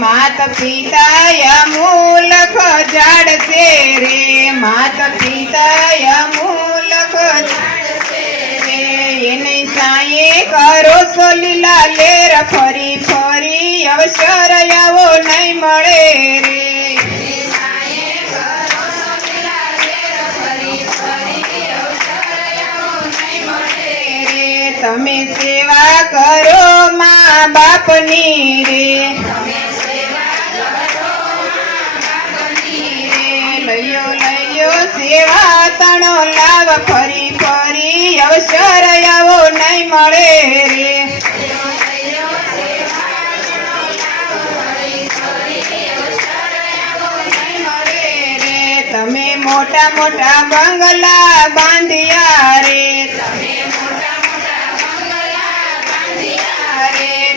માત પિતા અમૂલક ઝાડ છે રે, માત પિતા અમૂલક ઝાડ છે રે, એની સાયે કરો છો લીલા લેર, ફરી ફરી અવસર આવો નહીં મળે રે. તમે સેવા કરો મા બાપની રે, લયો લયો સેવા તણો લાવ, ફરી ફરી અવસર આવો નહીં મળે રે. તમે મોટા મોટા બંગલા બાંધ્યા રે,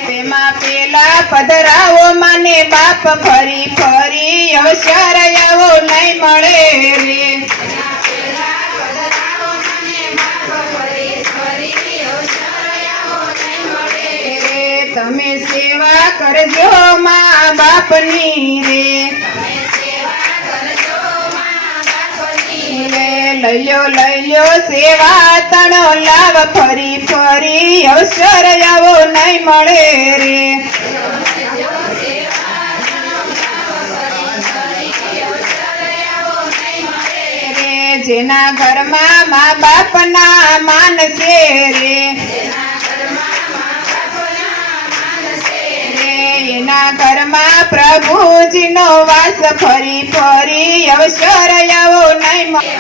તેમાં પેલા પધરાવો મને બાપ, ફરી ફરી અવસર આવો નહીં મળે રે. તમે સેવા કરજો મા બાપની રે, લયો લયો સેવા તણો લાવ, ફરી ફરી અવસર આવો નહીં મળે રે. જેના ઘરમાં મા બાપના માન છે રે, એના ઘરમાં પ્રભુજીનો વાસ, ફરી ફરી અવસર આવો નહીં મળે.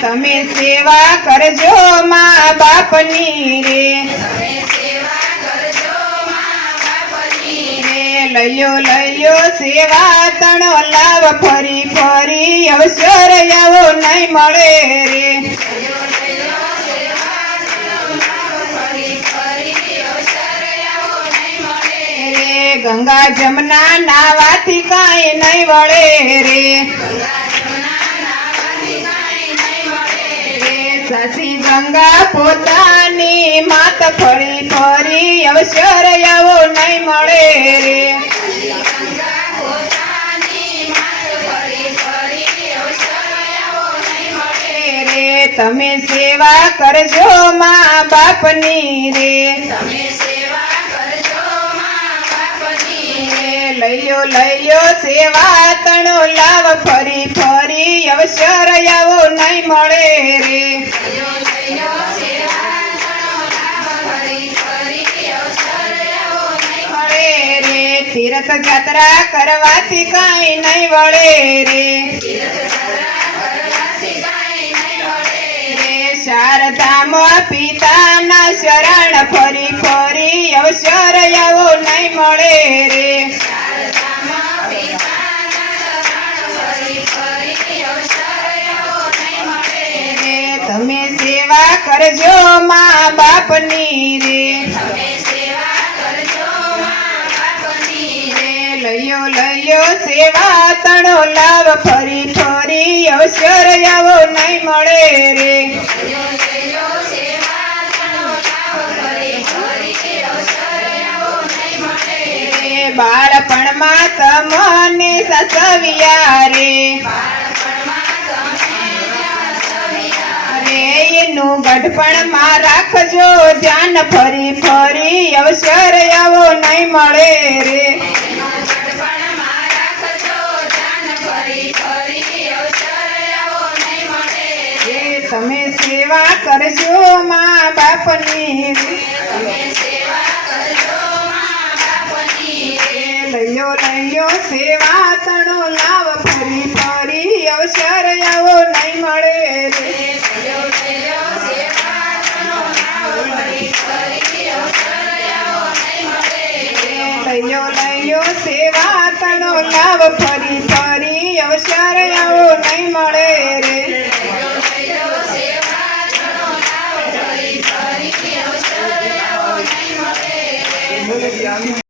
તમે સેવા કરજો મા બાપની રે, લયો લયો સેવા તણો લાવ, ફરી ફરી અવસર આવો નહીં મળે રે. ગંગા જમના નાવાથી કાંઈ નહીં વળે રે, સાસી ગંગા પોતાની માત, ફરી ફરી અવસર આવો નહીં મળે રે. તમે સેવા કરજો મા બાપની રે, લયો લયો સેવા તણો લાવ, ફરી ફરી અવસર આવો નહીં મળે રે. તીર્થ યાત્રા કરવાથી કાંઈ નહીં વળે રે, શારદામ પિતાના શરણ, ફરી ફરી અવસર આવો નહીં મળે રે. તમે સેવા કરજો મા બાપની રે, લયો લયો સેવા તણો લાવ, ફરી ફરી અવસર આવો નહીં મળે રે. બાળપણમાં તમને સસવ્યા રે, એનું ગઢપણમાં રાખજો ધ્યાન, ફરી ફરી અવસર આવો નહીં મળે રે. તમે સેવા કરજો મા બાપની, લયો લયો સેવા તણો લાવ, ફરી ફરી અવસર આવો નહીં મળે રે. લયો લયો સેવા તણો લાવ, ફરી ફરી